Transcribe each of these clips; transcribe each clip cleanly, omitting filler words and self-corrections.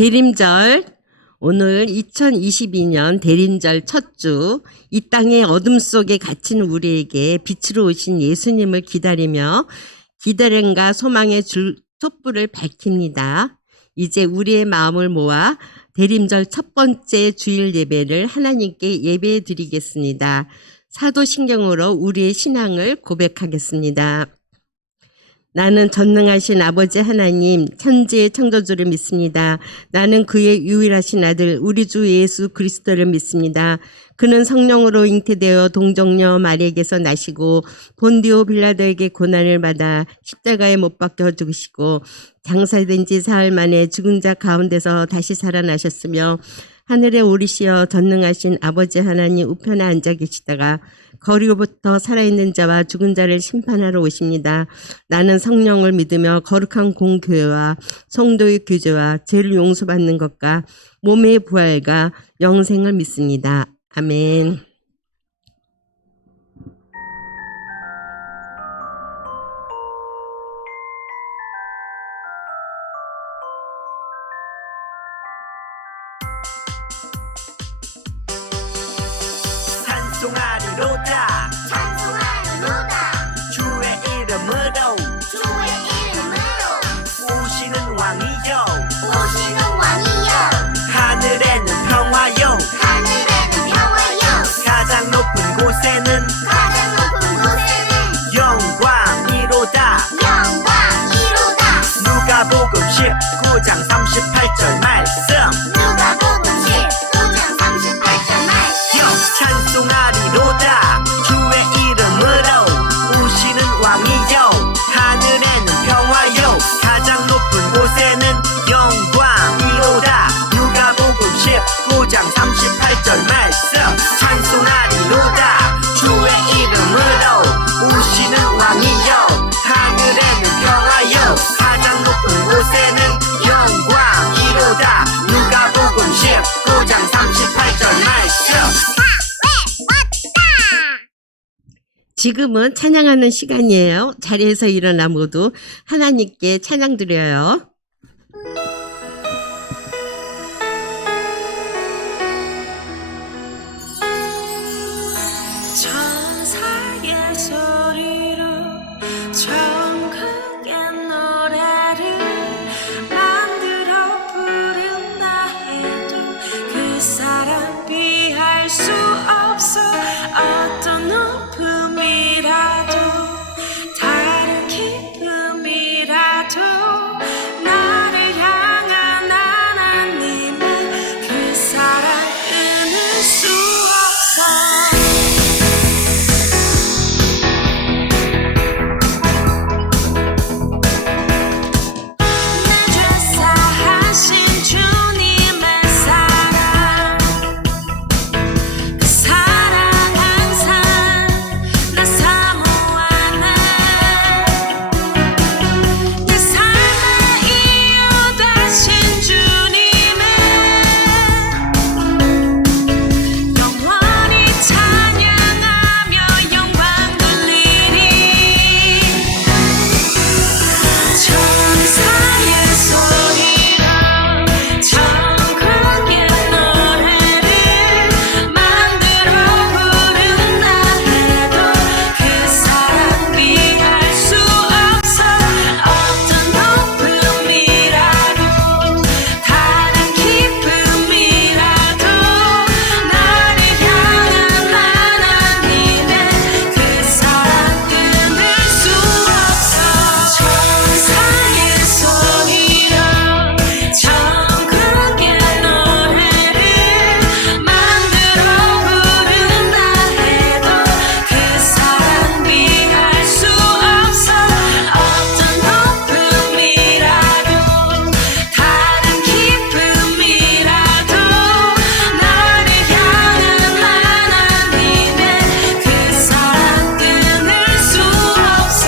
대림절, 오늘 2022년 대림절 첫 주, 이 땅의 어둠 속에 갇힌 우리에게 빛으로 오신 예수님을 기다리며 기다림과 소망의 촛불을 밝힙니다. 이제 우리의 마음을 모아 대림절 첫 번째 주일 예배를 하나님께 예배해 드리겠습니다. 사도신경으로 우리의 신앙을 고백하겠습니다. 나는 전능하신 아버지 하나님, 천지의 창조주를 믿습니다. 나는 그의 유일하신 아들 우리 주 예수 그리스도를 믿습니다. 그는 성령으로 잉태되어 동정녀 마리에게서 나시고 본디오 빌라도에게 고난을 받아 십자가에 못 박혀 죽으시고 장사된 지 사흘 만에 죽은 자 가운데서 다시 살아나셨으며 하늘에 오르시어 전능하신 아버지 하나님 우편에 앉아 계시다가 거리로부터 살아있는 자와 죽은 자를 심판하러 오십니다. 나는 성령을 믿으며 거룩한 공교회와 성도의 교제와 죄를 용서받는 것과 몸의 부활과 영생을 믿습니다. 아멘. 찬송하리로다 찬송하리로다 주의 이름으로 오시는 왕이요 하늘에는 평화요 가장 높은 곳에는 영광이로다 누가복음 19장 38절 말씀 찬송하리로다 주의 이름으로 오시는 왕이요 하늘에는 평화요 가장 높은 곳에는 영광이로다 누가복음 19장 38절 말씀 찬송하리로다 주의 이름으로 오시는 왕이요 하늘에는 평화요 가장 높은 곳에는 영광이로다 누가복음 19장 38절 말씀. 지금은 찬양하는 시간이에요. 자리에서 일어나 모두 하나님께 찬양 드려요. 천사의 소리로 천국의 노래를 만들어 부른다 해도 그 사람 비할 수 없어. 어떤 높음이라도 다른 기쁨이라도 나를 향한 하나님은 그 사랑 끊을 수 없어. 하신 주님의 사랑 그 사랑 항상 나 사모하네. 내 삶의 이유 되신 주님의 영원히 찬양하며 영광 돌리리. 천사의 소리로 천국의 노래를 만들어 부른다 해도 그 사랑 비할 수 없어. 어떤 높음이라도 다른 기쁨이라도 나를 향한 하나님의 그 사랑 끊을 수 없어. 천사의 소리로 천국의 노래를 만들어 부른다 해도 그 사랑 비할 수 없어. 어떤 높음이라도 다른 기쁨이라도 나를 향한 하나님의 그 사랑 끊을 수 없어.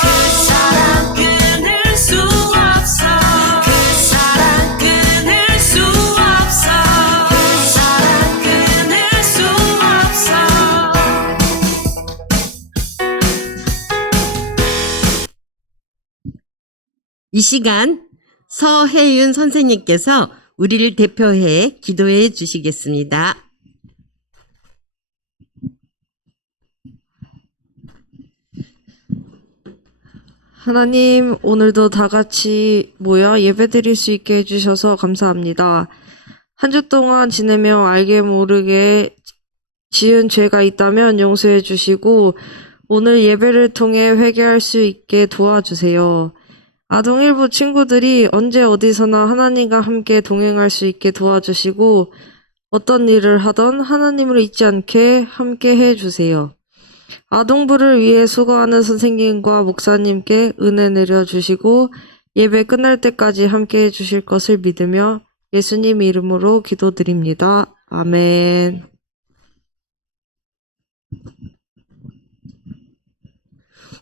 그 사랑 끊을 수 없어. 그 사랑 끊을 수 없어. 그 사랑 끊을 수 없어. 이 시간 서혜윤 선생님께서 우리를 대표해 기도해 주시겠습니다. 하나님, 오늘도 다 같이 모여 예배드릴 수 있게 해주셔서 감사합니다. 한 주 동안 지내며 알게 모르게 지은 죄가 있다면 용서해 주시고 오늘 예배를 통해 회개할 수 있게 도와주세요. 아동일부 친구들이 언제 어디서나 하나님과 함께 동행할 수 있게 도와주시고 어떤 일을 하던 하나님을 잊지 않게 함께 해주세요. 아동부를 위해 수고하는 선생님과 목사님께 은혜 내려주시고 예배 끝날 때까지 함께 해주실 것을 믿으며 예수님 이름으로 기도드립니다. 아멘.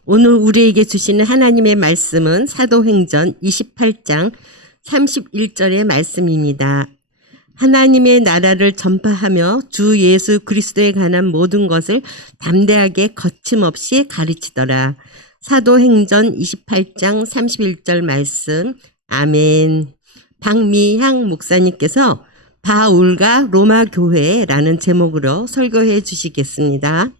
오늘 우리에게 주시는 하나님의 말씀은 사도행전 28장 31절의 말씀입니다. 하나님의 나라를 전파하며 주 예수 그리스도에 관한 모든 것을 담대하게 거침없이 가르치더라. 사도행전 28장 31절 말씀. 아멘. 박미향 목사님께서 바울과 로마 교회라는 제목으로 설교해 주시겠습니다.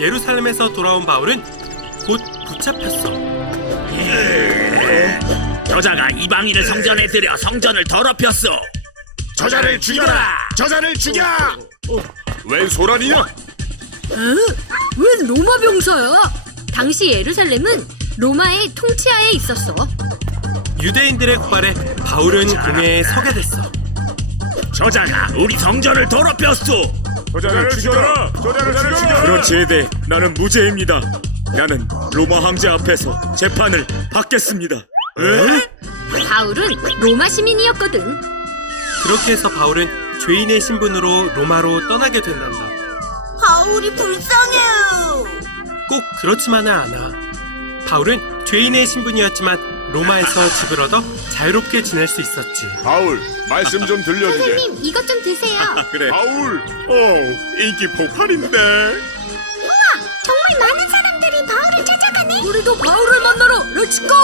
예루살렘에서 돌아온 바울은 곧 붙잡혔어. 저자가 이방인을 성전에 들여 성전을 더럽혔어. 저자를 죽여라! 저자를 죽여! 웬 소란이냐? 웬 로마 병사야? 당시 예루살렘은 로마의 통치하에 있었어. 유대인들의 고발에 바울은 공회에 서게 됐어. 저자가 우리 성전을 더럽혔어. 저자를 죽여라! 저자를 죽여라! 그런 죄에 대해 나는 무죄입니다. 나는 로마 황제 앞에서 재판을 받겠습니다. 바울은 로마 시민이었거든. 그렇게 해서 바울은 죄인의 신분으로 로마로 떠나게 된단다. 바울이 불쌍해요. 꼭 그렇지만은 않아. 바울은 죄인의 신분이었지만 로마에서 집을 얻어 자유롭게 지낼 수 있었지. 바울, 말씀 좀 들려주게. 선생님, 이것 좀 드세요. 그래. 바울! 인기 폭발인데. 정말 많은 사람들이 바울을 찾아가네. 우리도 바울을 만나러 렛츠고!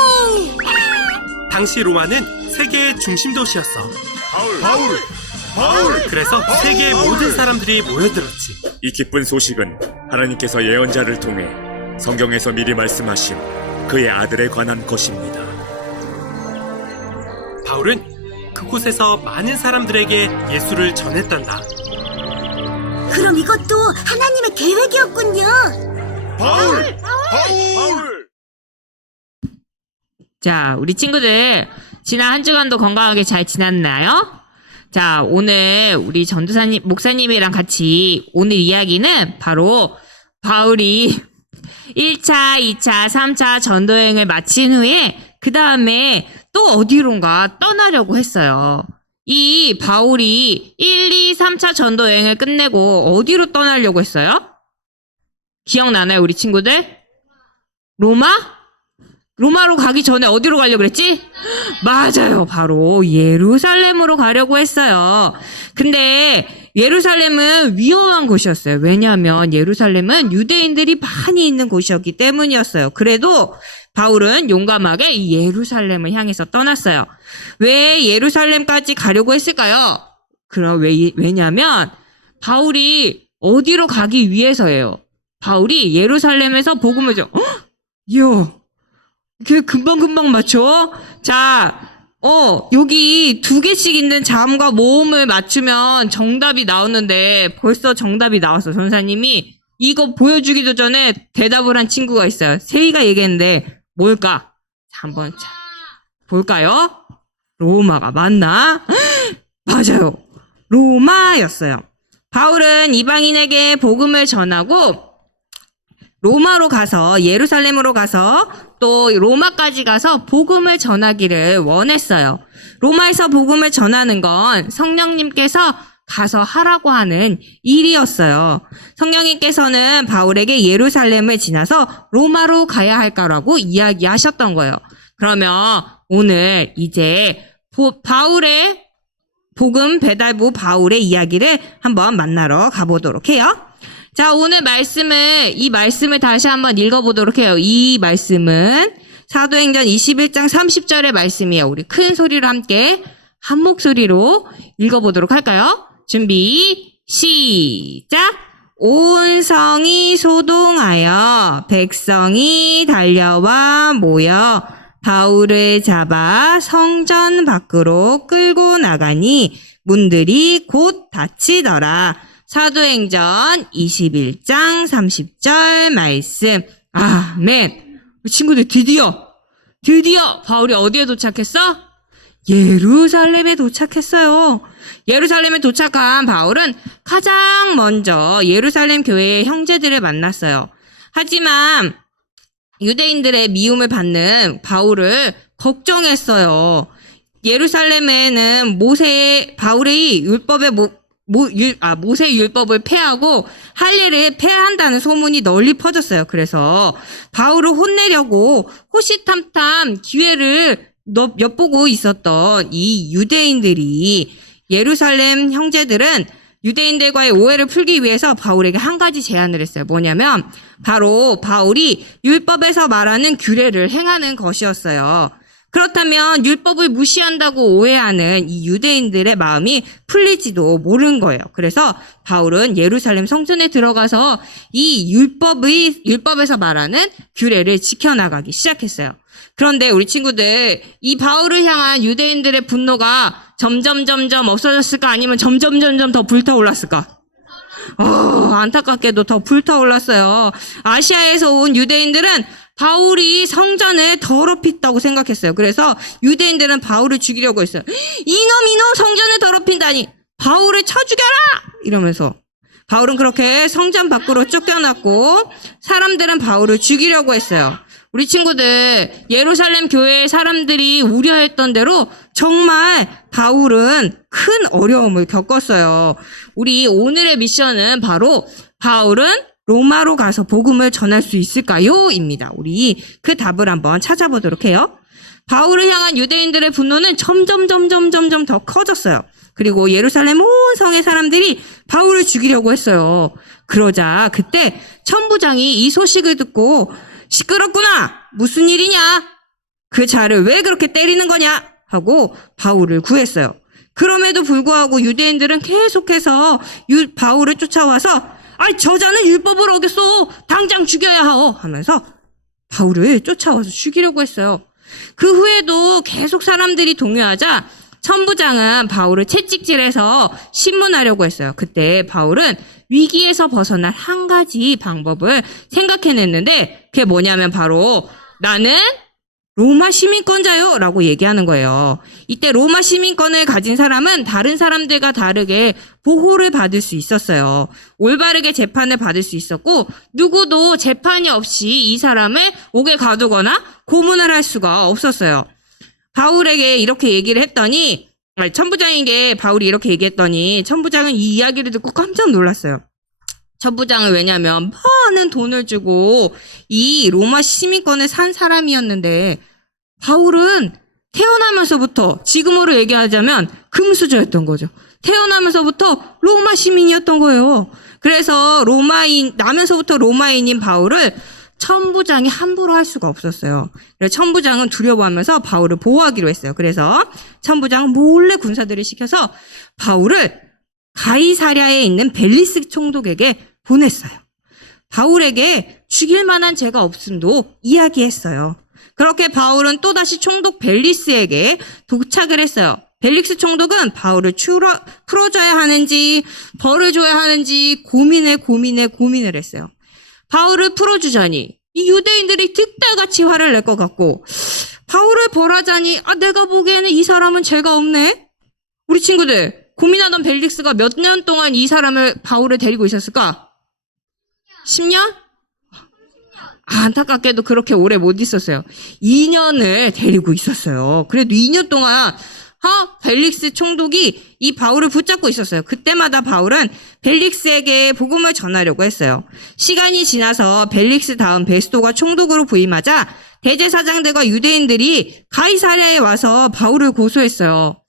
당시 로마는 세계의 중심 도시였어. 바울! 그래서 세계의 모든 사람들이 모여들었지. 이 기쁜 소식은 하나님께서 예언자를 통해 성경에서 미리 말씀하신 그의 아들에 관한 것입니다. 바울은 그곳에서 많은 사람들에게 예수를 전했단다. 그럼 이것도 하나님의 계획이었군요. 바울! 자, 우리 친구들 지난 한 주간도 건강하게 잘 지났나요? 자, 오늘 우리 전도사님, 목사님이랑 같이 오늘 이야기는 바로 바울이 1차, 2차, 3차 전도여행을 마친 후에 그 다음에 또 어디론가 떠나려고 했어요. 이 바울이 1, 2, 3차 전도여행을 끝내고 어디로 떠나려고 했어요? 기억나나요, 우리 친구들? 로마? 로마로 가기 전에 어디로 가려고 그랬지? 맞아요. 바로 예루살렘으로 가려고 했어요. 근데 예루살렘은 위험한 곳이었어요. 왜냐하면 예루살렘은 유대인들이 많이 있는 곳이었기 때문이었어요. 그래도 바울은 용감하게 이 예루살렘을 향해서 떠났어요. 왜 예루살렘까지 가려고 했을까요? 왜냐하면 바울이 어디로 가기 위해서예요. 바울이 예루살렘에서 복음을 이야, 걔 금방금방 맞춰? 자, 여기 2개씩 있는 잠과 모음을 맞추면 정답이 나오는데 벌써 정답이 나왔어. 전사님이 이거 보여주기도 전에 대답을 한 친구가 있어요. 세희가 얘기했는데 뭘까? 자, 한번 볼까요? 로마가 맞나? 맞아요. 로마였어요. 바울은 이방인에게 복음을 전하고 로마로 가서 예루살렘으로 가서 또 로마까지 가서 복음을 전하기를 원했어요. 로마에서 복음을 전하는 건 성령님께서 가서 하라고 하는 일이었어요. 성령님께서는 바울에게 예루살렘을 지나서 로마로 가야 할까라고 이야기하셨던 거예요. 그러면 오늘 이제 바울의 복음 배달부 바울의 이야기를 한번 만나러 가보도록 해요. 자, 오늘 이 말씀을 다시 한번 읽어보도록 해요. 이 말씀은 사도행전 21장 30절의 말씀이에요. 우리 큰 소리로 함께 한 목소리로 읽어보도록 할까요? 준비, 시작! 온 성이 소동하여 백성이 달려와 모여 바울을 잡아 성전 밖으로 끌고 나가니 문들이 곧 닫히더라. 사도행전 21장 30절 말씀. 아멘. 친구들 드디어 바울이 어디에 도착했어? 예루살렘에 도착했어요. 예루살렘에 도착한 바울은 가장 먼저 예루살렘 교회의 형제들을 만났어요. 하지만 유대인들의 미움을 받는 바울을 걱정했어요. 예루살렘에는 바울의 율법의 모세 율법을 폐하고 할례를 폐한다는 소문이 널리 퍼졌어요. 그래서 바울을 혼내려고 호시탐탐 기회를 엿보고 있었던 이 유대인들이 예루살렘 형제들은 유대인들과의 오해를 풀기 위해서 바울에게 한 가지 제안을 했어요. 뭐냐면 바로 바울이 율법에서 말하는 규례를 행하는 것이었어요. 그렇다면 율법을 무시한다고 오해하는 이 유대인들의 마음이 풀릴지도 모르는 거예요. 그래서 바울은 예루살렘 성전에 들어가서 이 율법에서 말하는 규례를 지켜나가기 시작했어요. 그런데 우리 친구들, 이 바울을 향한 유대인들의 분노가 점점 없어졌을까? 아니면 점점 더 불타올랐을까? 안타깝게도 더 불타올랐어요. 아시아에서 온 유대인들은 바울이 성전을 더럽혔다고 생각했어요. 그래서 유대인들은 바울을 죽이려고 했어요. 이놈 성전을 더럽힌다니 바울을 쳐 죽여라! 이러면서 바울은 그렇게 성전 밖으로 쫓겨났고 사람들은 바울을 죽이려고 했어요. 우리 친구들, 예루살렘 교회의 사람들이 우려했던 대로 정말 바울은 큰 어려움을 겪었어요. 우리 오늘의 미션은 바로 바울은 로마로 가서 복음을 전할 수 있을까요? 입니다. 우리 그 답을 한번 찾아보도록 해요. 바울을 향한 유대인들의 분노는 점점 더 커졌어요. 그리고 예루살렘 온 성의 사람들이 바울을 죽이려고 했어요. 그러자 그때 천부장이 이 소식을 듣고 시끄럽구나! 무슨 일이냐? 그 자를 왜 그렇게 때리는 거냐? 하고 바울을 구했어요. 그럼에도 불구하고 유대인들은 계속해서 바울을 쫓아와서 저 자는 율법을 어겼어! 당장 죽여야 하오! 하면서 바울을 쫓아와서 죽이려고 했어요. 그 후에도 계속 사람들이 동요하자 천부장은 바울을 채찍질해서 신문하려고 했어요. 그때 바울은 위기에서 벗어날 한 가지 방법을 생각해냈는데 그게 뭐냐면 바로 나는 로마 시민권자요 라고 얘기하는 거예요. 이때 로마 시민권을 가진 사람은 다른 사람들과 다르게 보호를 받을 수 있었어요. 올바르게 재판을 받을 수 있었고 누구도 재판이 없이 이 사람을 옥에 가두거나 고문을 할 수가 없었어요. 바울에게 이렇게 얘기를 했더니 천부장에게 바울이 이렇게 얘기했더니 천부장은 이 이야기를 듣고 깜짝 놀랐어요. 천부장은 왜냐면 많은 돈을 주고 이 로마 시민권을 산 사람이었는데 바울은 태어나면서부터 지금으로 얘기하자면 금수저였던 거죠. 태어나면서부터 로마 시민이었던 거예요. 그래서 나면서부터 로마인인 바울을 천부장이 함부로 할 수가 없었어요. 그래서 천부장은 두려워하면서 바울을 보호하기로 했어요. 그래서 천부장은 몰래 군사들을 시켜서 바울을 가이사랴에 있는 벨리스 총독에게 보냈어요. 바울에게 죽일 만한 죄가 없음도 이야기했어요. 그렇게 바울은 또다시 총독 벨리스에게 도착을 했어요. 벨릭스 총독은 바울을 풀어줘야 하는지 벌을 줘야 하는지 고민을 했어요. 바울을 풀어주자니 이 유대인들이 득달같이 화를 낼 것 같고 바울을 벌하자니 내가 보기에는 이 사람은 죄가 없네. 우리 친구들 고민하던 벨릭스가 몇 년 동안 이 사람을 바울을 데리고 있었을까? 10년? 안타깝게도 그렇게 오래 못 있었어요. 2년을 데리고 있었어요. 그래도 2년 동안 벨릭스 총독이 이 바울을 붙잡고 있었어요. 그때마다 바울은 벨릭스에게 복음을 전하려고 했어요. 시간이 지나서 벨릭스 다음 베스도가 총독으로 부임하자 대제사장들과 유대인들이 가이사랴에 와서 바울을 고소했어요.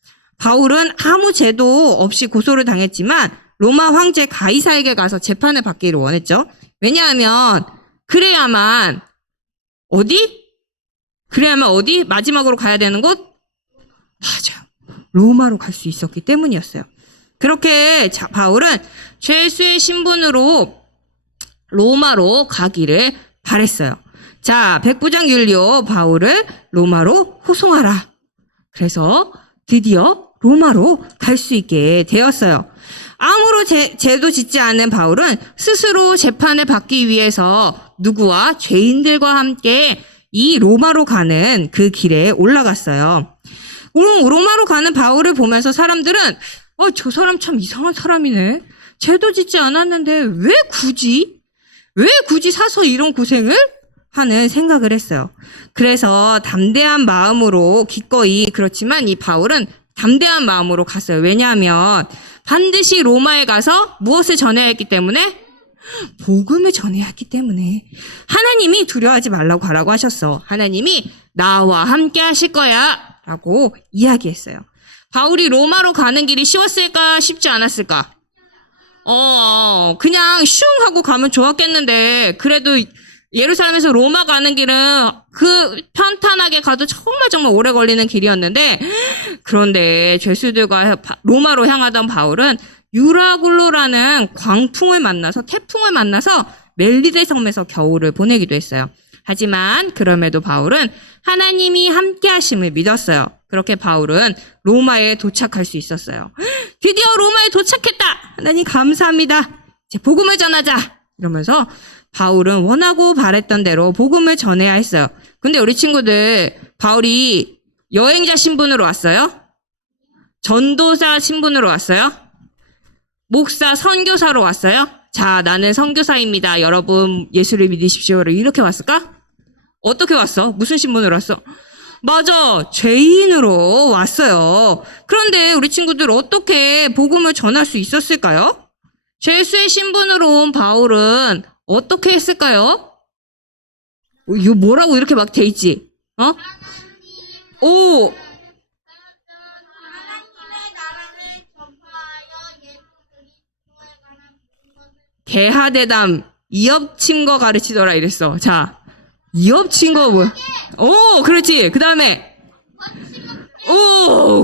바울은 아무 죄도 없이 고소를 당했지만 로마 황제 가이사에게 가서 재판을 받기를 원했죠. 왜냐하면 그래야만 어디? 마지막으로 가야 되는 곳? 맞아요. 로마로 갈 수 있었기 때문이었어요. 그렇게 바울은 죄수의 신분으로 로마로 가기를 바랬어요. 자, 백부장 율리오 바울을 로마로 호송하라. 그래서 드디어 로마로 갈 수 있게 되었어요. 아무런 죄도 짓지 않은 바울은 스스로 재판을 받기 위해서 누구와 죄인들과 함께 이 로마로 가는 그 길에 올라갔어요. 로마로 가는 바울을 보면서 사람들은 저 사람 참 이상한 사람이네. 죄도 짓지 않았는데 왜 굳이 사서 이런 고생을 하는 생각을 했어요. 그래서 담대한 마음으로 기꺼이, 그렇지만 이 바울은 담대한 마음으로 갔어요. 왜냐하면 반드시 로마에 가서 무엇을 전해야 했기 때문에? 복음을 전해야 했기 때문에. 하나님이 두려워하지 말라고 가라고 하셨어. 하나님이 나와 함께 하실 거야 라고 이야기했어요. 바울이 로마로 가는 길이 쉬웠을까 쉽지 않았을까? 그냥 슝 하고 가면 좋았겠는데, 그래도 예루살렘에서 로마 가는 길은 그 편탄하게 가도 정말 오래 걸리는 길이었는데, 그런데 죄수들과 로마로 향하던 바울은 유라굴로라는 태풍을 만나서 멜리데 섬에서 겨울을 보내기도 했어요. 하지만 그럼에도 바울은 하나님이 함께 하심을 믿었어요. 그렇게 바울은 로마에 도착할 수 있었어요. 드디어 로마에 도착했다! 하나님 감사합니다. 이제 복음을 전하자! 이러면서 바울은 원하고 바랬던 대로 복음을 전해야 했어요. 근데 우리 친구들, 바울이 여행자 신분으로 왔어요? 전도사 신분으로 왔어요? 목사, 선교사로 왔어요? 자, 나는 선교사입니다. 여러분 예수를 믿으십시오. 이렇게 왔을까? 어떻게 왔어? 무슨 신분으로 왔어? 맞아, 죄인으로 왔어요. 그런데 우리 친구들 어떻게 복음을 전할 수 있었을까요? 죄수의 신분으로 온 바울은 어떻게 했을까요? 이거 뭐라고 이렇게 막 돼 있지? 개하대담 이업친거 가르치더라 이랬어. 자, 이업친거 뭐야? 그렇지. 그 다음에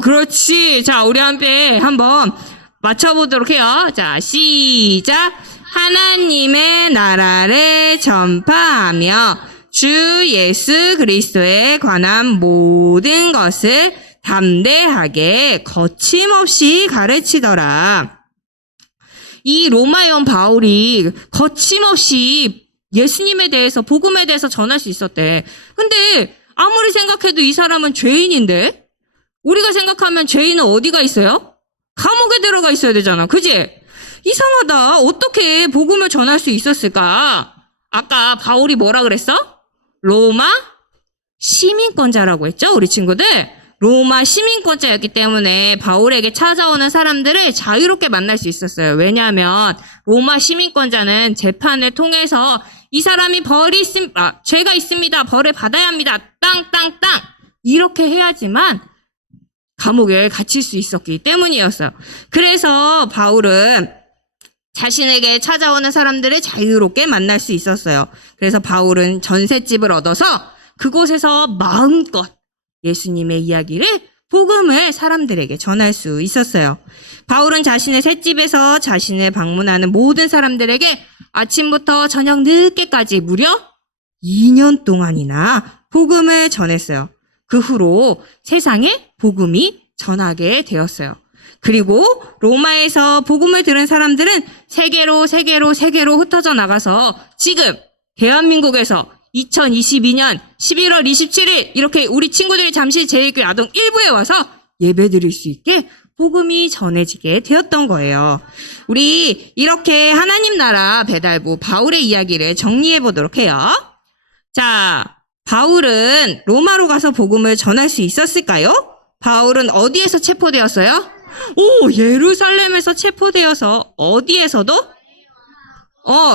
그렇지. 자, 우리 함께 한번 맞춰보도록 해요. 자, 시작. 하나님의 나라를 전파하며 주 예수 그리스도에 관한 모든 것을 담대하게 거침없이 가르치더라. 이 로마에 온 바울이 거침없이 예수님에 대해서, 복음에 대해서 전할 수 있었대. 근데 아무리 생각해도 이 사람은 죄인인데? 우리가 생각하면 죄인은 어디가 있어요? 감옥에 들어가 있어야 되잖아. 그지? 이상하다. 어떻게 복음을 전할 수 있었을까? 아까 바울이 뭐라 그랬어? 로마 시민권자라고 했죠? 우리 친구들. 로마 시민권자였기 때문에 바울에게 찾아오는 사람들을 자유롭게 만날 수 있었어요. 왜냐하면 로마 시민권자는 재판을 통해서 이 사람이 죄가 있습니다. 벌을 받아야 합니다. 땅땅땅 이렇게 해야지만 감옥에 갇힐 수 있었기 때문이었어요. 그래서 바울은 자신에게 찾아오는 사람들을 자유롭게 만날 수 있었어요. 그래서 바울은 전셋집을 얻어서 그곳에서 마음껏 예수님의 이야기를, 복음을 사람들에게 전할 수 있었어요. 바울은 자신의 셋집에서 자신을 방문하는 모든 사람들에게 아침부터 저녁 늦게까지 무려 2년 동안이나 복음을 전했어요. 그 후로 세상에 복음이 전하게 되었어요. 그리고 로마에서 복음을 들은 사람들은 세계로 흩어져 나가서 지금 대한민국에서 2022년 11월 27일 이렇게 우리 친구들이 잠시 제1교회 아동 1부에 와서 예배드릴 수 있게 복음이 전해지게 되었던 거예요. 우리 이렇게 하나님 나라 배달부 바울의 이야기를 정리해 보도록 해요. 자, 바울은 로마로 가서 복음을 전할 수 있었을까요? 바울은 어디에서 체포되었어요? 예루살렘에서 체포되어서 어디에서도?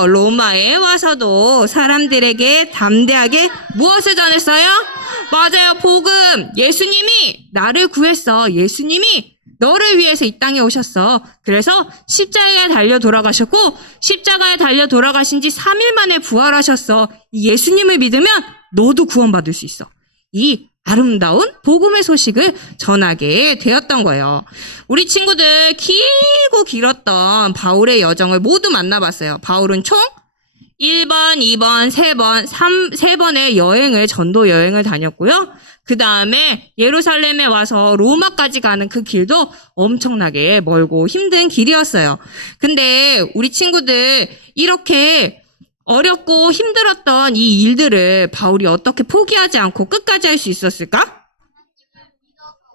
로마에 와서도 사람들에게 담대하게 무엇을 전했어요? 맞아요, 복음. 예수님이 나를 구했어. 예수님이 너를 위해서 이 땅에 오셨어. 그래서 십자가에 달려 돌아가셨고 십자가에 달려 돌아가신 지 3일 만에 부활하셨어. 이 예수님을 믿으면 너도 구원받을 수 있어. 이 아름다운 복음의 소식을 전하게 되었던 거예요. 우리 친구들 길고 길었던 바울의 여정을 모두 만나봤어요. 바울은 총 1번, 2번, 3번, 3번의 여행을, 전도 여행을 다녔고요. 그 다음에 예루살렘에 와서 로마까지 가는 그 길도 엄청나게 멀고 힘든 길이었어요. 근데 우리 친구들 이렇게 어렵고 힘들었던 이 일들을 바울이 어떻게 포기하지 않고 끝까지 할 수 있었을까?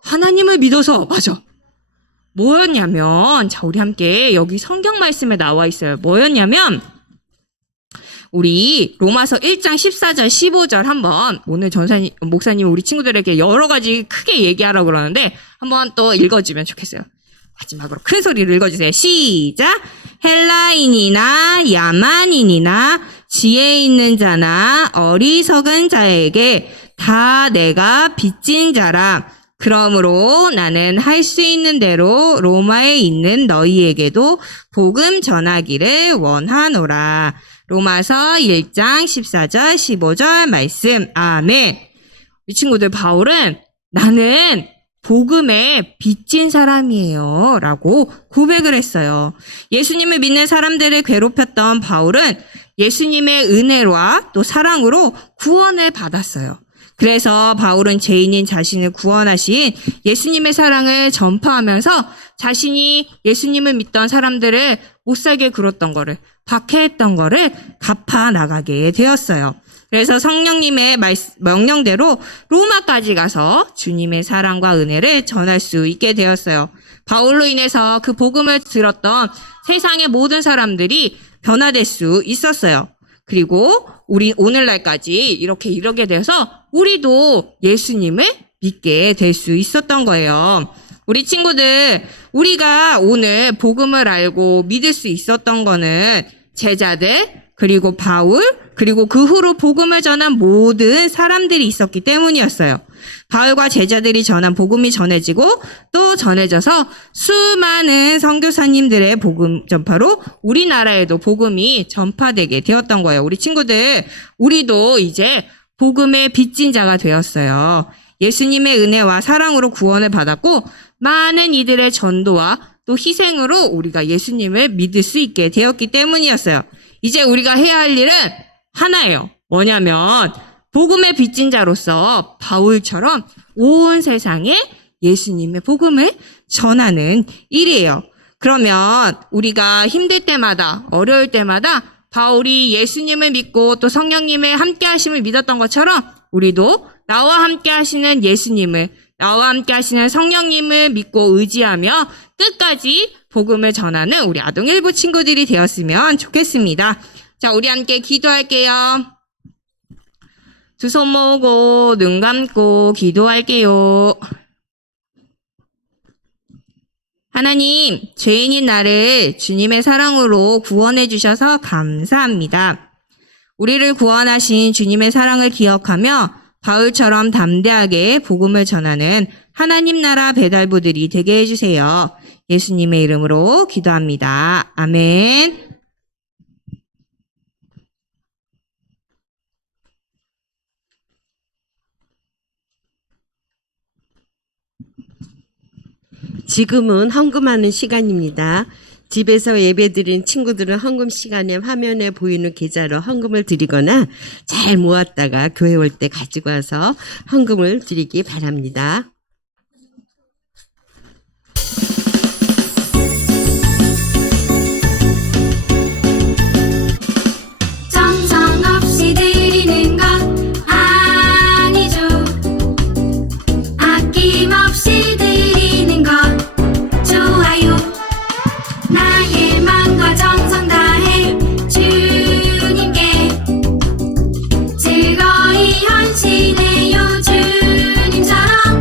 하나님을 믿어서, 맞아. 뭐였냐면, 자, 우리 함께 여기 성경 말씀에 나와 있어요. 뭐였냐면, 우리 로마서 1장 14절 15절 한번 오늘 목사님 우리 친구들에게 여러 가지 크게 얘기하라고 그러는데 한번 또 읽어주면 좋겠어요. 마지막으로 큰 소리로 읽어주세요. 시작! 헬라인이나 야만인이나 지혜 있는 자나 어리석은 자에게 다 내가 빚진 자라. 그러므로 나는 할 수 있는 대로 로마에 있는 너희에게도 복음 전하기를 원하노라. 로마서 1장 14절 15절 말씀. 아멘. 우리 친구들 바울은 나는 복음에 빚진 사람이에요 라고 고백을 했어요. 예수님을 믿는 사람들을 괴롭혔던 바울은 예수님의 은혜와 또 사랑으로 구원을 받았어요. 그래서 바울은 죄인인 자신을 구원하신 예수님의 사랑을 전파하면서 자신이 예수님을 믿던 사람들을 못살게 굴었던 거를, 박해했던 거를 갚아 나가게 되었어요. 그래서 성령님의 명령대로 로마까지 가서 주님의 사랑과 은혜를 전할 수 있게 되었어요. 바울로 인해서 그 복음을 들었던 세상의 모든 사람들이 변화될 수 있었어요. 그리고 우리 오늘날까지 이렇게 이르게 돼서 우리도 예수님을 믿게 될 수 있었던 거예요. 우리 친구들, 우리가 오늘 복음을 알고 믿을 수 있었던 거는 제자들, 그리고 바울, 그리고 그 후로 복음을 전한 모든 사람들이 있었기 때문이었어요. 바울과 제자들이 전한 복음이 전해지고 또 전해져서 수많은 선교사님들의 복음 전파로 우리나라에도 복음이 전파되게 되었던 거예요. 우리 친구들, 우리도 이제 복음의 빚진 자가 되었어요. 예수님의 은혜와 사랑으로 구원을 받았고 많은 이들의 전도와 또 희생으로 우리가 예수님을 믿을 수 있게 되었기 때문이었어요. 이제 우리가 해야 할 일은 하나예요. 뭐냐면 복음의 빚진 자로서 바울처럼 온 세상에 예수님의 복음을 전하는 일이에요. 그러면 우리가 힘들 때마다, 어려울 때마다 바울이 예수님을 믿고 또 성령님의 함께 하심을 믿었던 것처럼 우리도 나와 함께 하시는 예수님을, 나와 함께 하시는 성령님을 믿고 의지하며 끝까지 복음을 전하는 우리 아동일부 친구들이 되었으면 좋겠습니다. 자, 우리 함께 기도할게요. 두 손 모으고 눈 감고 기도할게요. 하나님, 죄인인 나를 주님의 사랑으로 구원해 주셔서 감사합니다. 우리를 구원하신 주님의 사랑을 기억하며 바울처럼 담대하게 복음을 전하는 하나님 나라 배달부들이 되게 해주세요. 예수님의 이름으로 기도합니다. 아멘. 지금은 헌금하는 시간입니다. 집에서 예배드린 친구들은 헌금 시간에 화면에 보이는 계좌로 헌금을 드리거나 잘 모았다가 교회 올 때 가지고 와서 헌금을 드리기 바랍니다. 정성없이 드리는 것 아니죠. 아낌없이 드리는 것 좋아요. 나의 마음과 정성 다해 주님께 즐거이 헌신해요. 주님처럼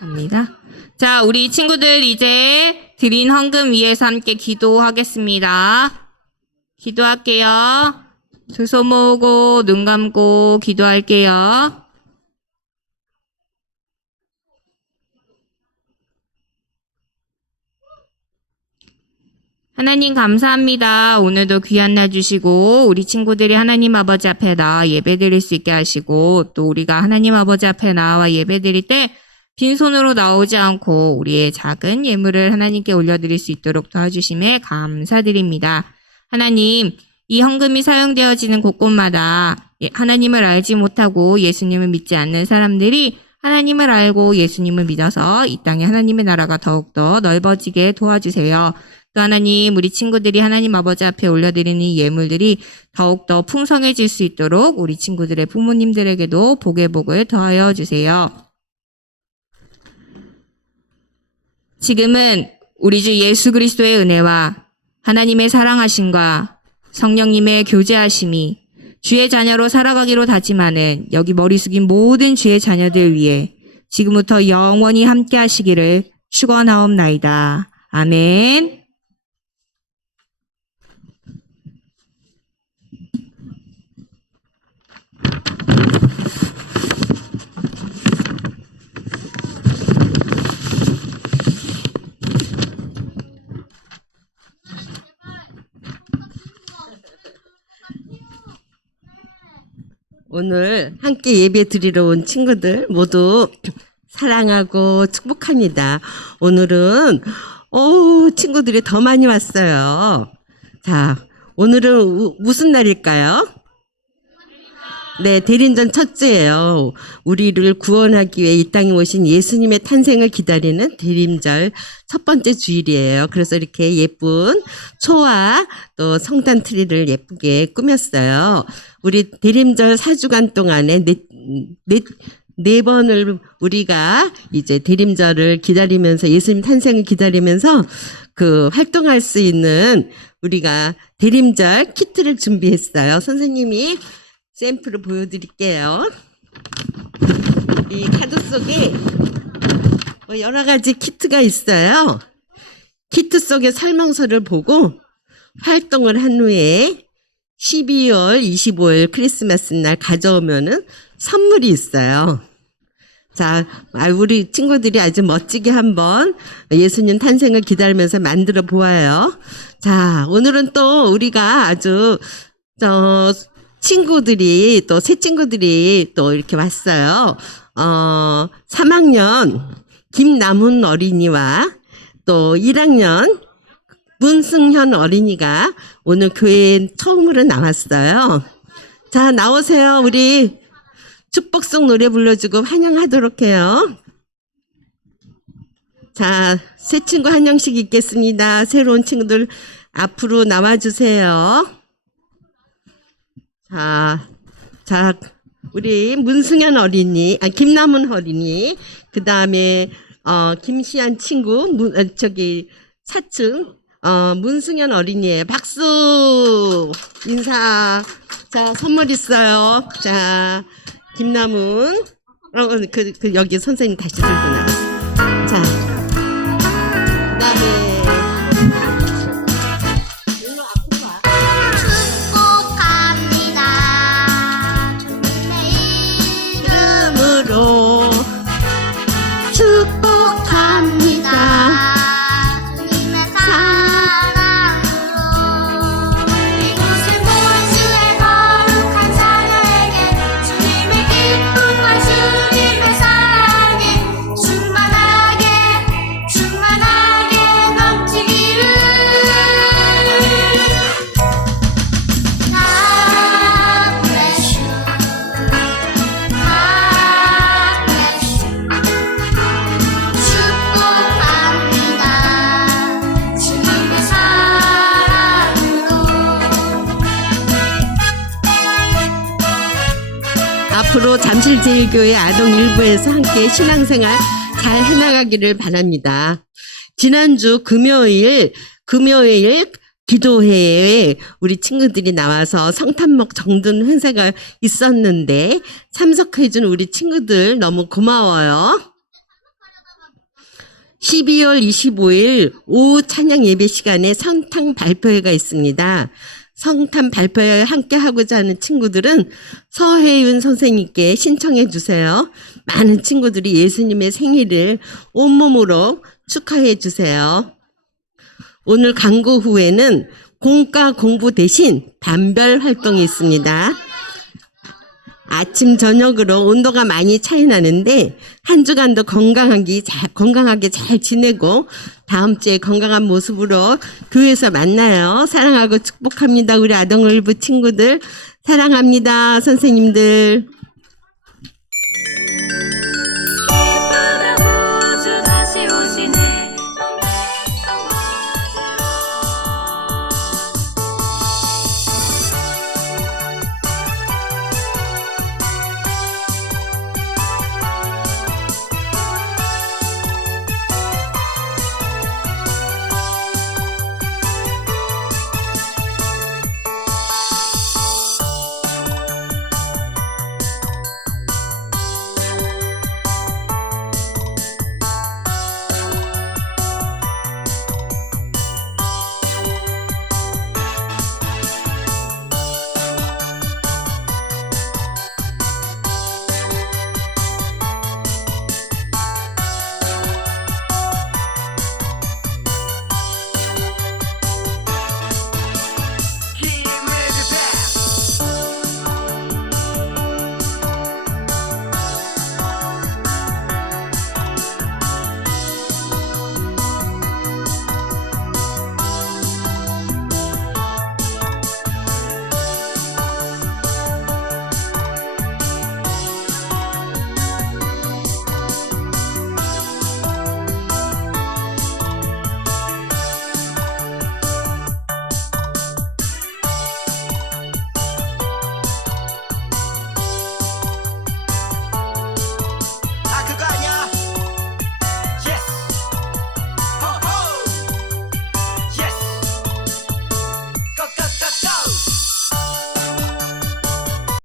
갑니다. 자, 우리 친구들 이제 드린 헌금 위해서 함께 기도하겠습니다. 기도할게요. 두 손 모으고 눈 감고 기도할게요. 하나님 감사합니다. 오늘도 귀한 날 주시고 우리 친구들이 하나님 아버지 앞에 나와 예배드릴 수 있게 하시고 또 우리가 하나님 아버지 앞에 나와 예배드릴 때 빈손으로 나오지 않고 우리의 작은 예물을 하나님께 올려드릴 수 있도록 도와주심에 감사드립니다. 하나님, 이 헌금이 사용되어지는 곳곳마다 하나님을 알지 못하고 예수님을 믿지 않는 사람들이 하나님을 알고 예수님을 믿어서 이 땅에 하나님의 나라가 더욱더 넓어지게 도와주세요. 또 하나님, 우리 친구들이 하나님 아버지 앞에 올려드리는 이 예물들이 더욱더 풍성해질 수 있도록 우리 친구들의 부모님들에게도 복의 복을 더하여 주세요. 지금은 우리 주 예수 그리스도의 은혜와 하나님의 사랑하심과 성령님의 교제하심이 주의 자녀로 살아가기로 다짐하는 여기 머리 숙인 모든 주의 자녀들 위해 지금부터 영원히 함께 하시기를 축원하옵나이다. 아멘. 오늘 함께 예배 드리러 온 친구들 모두 사랑하고 축복합니다. 오늘은 친구들이 더 많이 왔어요. 자, 오늘은 무슨 날일까요? 네, 대린전 첫째예요. 우리를 구원하기 위해 이 땅에 오신 예수님의 탄생을 기다리는 대림절 첫 번째 주일이에요. 그래서 이렇게 예쁜 초와 또 성탄 트리를 예쁘게 꾸몄어요. 우리 대림절 4주간 동안에 네 번을 우리가 이제 대림절을 기다리면서 예수님 탄생을 기다리면서 그 활동할 수 있는 우리가 대림절 키트를 준비했어요. 선생님이 샘플을 보여드릴게요. 이 카드 속에 여러 가지 키트가 있어요. 키트 속의 설명서를 보고 활동을 한 후에 12월 25일 크리스마스 날 가져오면은 선물이 있어요. 자, 우리 친구들이 아주 멋지게 한번 예수님 탄생을 기다리면서 만들어 보아요. 자, 오늘은 또 우리가 아주 친구들이 또 새 친구들이 또 이렇게 왔어요. 3학년 김남훈 어린이와 또 1학년 문승현 어린이가 오늘 교회에 처음으로 나왔어요. 자, 나오세요. 우리 축복송 노래 불러주고 환영하도록 해요. 자, 새 친구 환영식 있겠습니다. 새로운 친구들 앞으로 나와주세요. 자, 우리 문승현 어린이, 김남훈 어린이, 그 다음에, 김시안 친구, 사층, 문승현 어린이의 박수! 인사. 자, 선물 있어요. 자, 김남훈. 여기 선생님 다시 들고 나와. 자, 그 다음에, 앞으로 잠실제일교회 아동일부에서 함께 신앙생활 잘 해나가기를 바랍니다. 지난주 금요일 기도회에 우리 친구들이 나와서 성탄목 정든 행사가 있었는데 참석해준 우리 친구들 너무 고마워요. 12월 25일 오후 찬양 예배 시간에 성탄 발표회가 있습니다. 성탄 발표회에 함께 하고자 하는 친구들은 서혜윤 선생님께 신청해 주세요. 많은 친구들이 예수님의 생일을 온몸으로 축하해 주세요. 오늘 광고 후에는 공과 공부 대신 단별 활동이 있습니다. 아침 저녁으로 온도가 많이 차이 나는데 한 주간도 건강하게 잘 지내고 다음 주에 건강한 모습으로 교회에서 만나요. 사랑하고 축복합니다. 우리 아동을부 친구들 사랑합니다. 선생님들.